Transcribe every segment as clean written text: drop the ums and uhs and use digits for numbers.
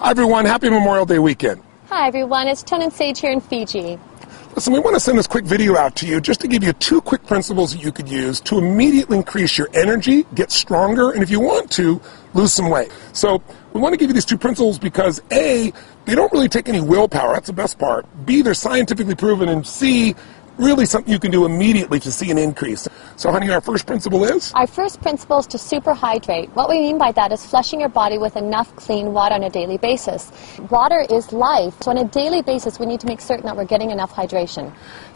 Hi everyone, happy Memorial Day weekend. Hi everyone, it's Tone and Sage here in Fiji. Listen, we want to send this quick video out to you just to give you 2 quick principles that you could use to immediately increase your energy, get stronger, and if you want to, lose some weight. So we want to give you these 2 principles because A, they don't really take any willpower, that's the best part. B, they're scientifically proven, and C, really something you can do immediately to see an increase. So honey, our first principle is? Our first principle is to superhydrate. What we mean by that is flushing your body with enough clean water on a daily basis. Water is life, so on a daily basis we need to make certain that we're getting enough hydration.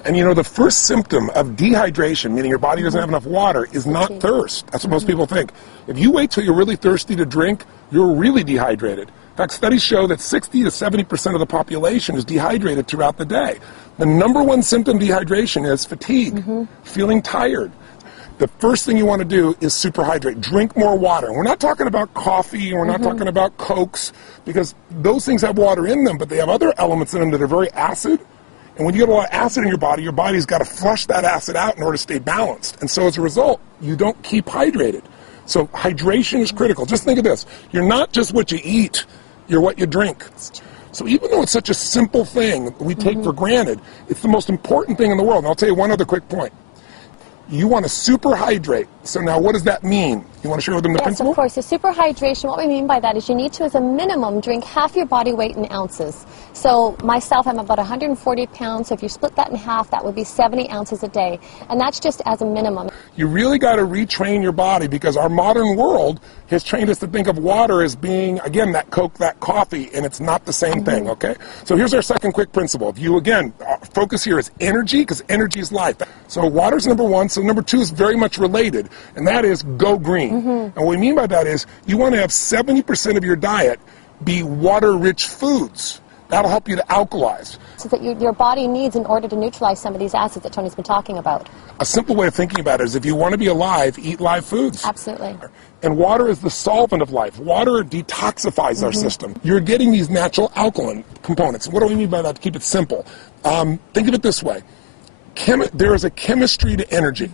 And you know, the first symptom of dehydration, meaning your body doesn't have enough water, is not thirst. That's what most people think. If you wait till you're really thirsty to drink, you're really dehydrated. In fact, studies show that 60 to 70% of the population is dehydrated throughout the day. The #1 symptom of dehydration is fatigue, feeling tired. The first thing you want to do is superhydrate. Drink more water. We're not talking about coffee, and we're not talking about Cokes, because those things have water in them, but they have other elements in them that are very acid. And when you get a lot of acid in your body's got to flush that acid out in order to stay balanced. And so as a result, you don't keep hydrated. So hydration is critical. Just think of this. You're not just what you eat, you're what you drink. So even though it's such a simple thing we take for granted, it's the most important thing in the world. And I'll tell you one other quick point. You want to superhydrate. So now what does that mean? You want to share with them the principle? Yes, of course. So superhydration, what we mean by that is you need to, as a minimum, drink half your body weight in ounces. So myself, I'm about 140 pounds, so if you split that in half, that would be 70 ounces a day. And that's just as a minimum. You really got to retrain your body because our modern world has trained us to think of water as being, again, that Coke, that coffee, and it's not the same thing, okay? So here's our second quick principle. If you, again, focus here is energy, because energy is life. So water's #1, so #2 is very much related, and that is go green. And what we mean by that is you want to have 70% of your diet be water-rich foods. That'll help you to alkalize. So that your body needs in order to neutralize some of these acids that Tony's been talking about. A simple way of thinking about it is if you want to be alive, eat live foods. Absolutely. And water is the solvent of life. Water detoxifies our system. You're getting these natural alkaline components. What do we mean by that to keep it simple? Think of it this way. There is a chemistry to energy.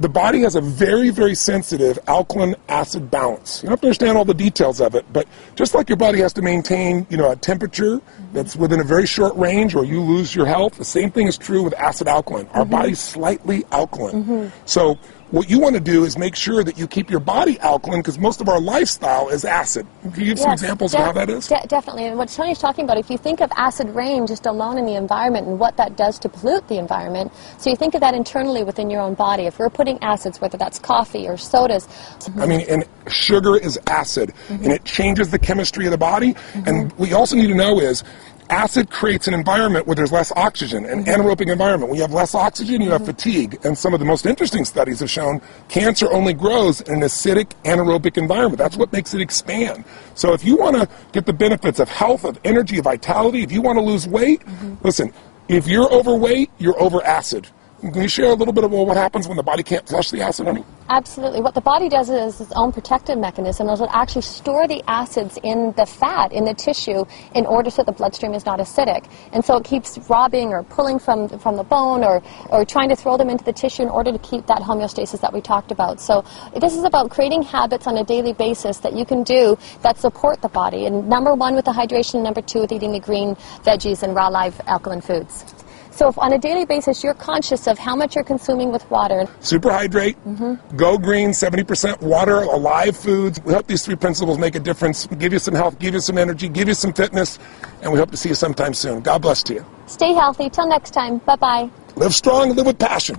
The body has a very, very sensitive alkaline-acid balance. You don't have to understand all the details of it, but just like your body has to maintain, a temperature that's within a very short range or you lose your health, the same thing is true with acid-alkaline. Our body's slightly alkaline. So what you want to do is make sure that you keep your body alkaline because most of our lifestyle is acid. Can you give some examples of how that is? Definitely. And what Tony's talking about, if you think of acid rain just alone in the environment and what that does to pollute the environment, so you think of that internally within your own body. If we're putting acids, whether that's coffee or sodas. I mean, and sugar is acid, and it changes the chemistry of the body. And what you also need to know is acid creates an environment where there's less oxygen, an anaerobic environment. When you have less oxygen, you have fatigue. And some of the most interesting studies have shown cancer only grows in an acidic anaerobic environment. That's what makes it expand. So if you want to get the benefits of health, of energy, of vitality, if you want to lose weight, listen, if you're overweight, you're over acid. Can you share a little bit about what happens when the body can't flush the acid, honey? Absolutely. What the body does is its own protective mechanism. It'll actually store the acids in the fat, in the tissue, in order so the bloodstream is not acidic. And so it keeps robbing or pulling from the bone or trying to throw them into the tissue in order to keep that homeostasis that we talked about. So this is about creating habits on a daily basis that you can do that support the body. And #1 with the hydration, #2 with eating the green veggies and raw live alkaline foods. So if on a daily basis you're conscious of how much you're consuming with water. Superhydrate, go green, 70% water, alive foods. We hope these 3 principles make a difference, give you some health, give you some energy, give you some fitness, and we hope to see you sometime soon. God bless to you. Stay healthy. Till next time. Bye-bye. Live strong, live with passion.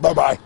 Bye-bye.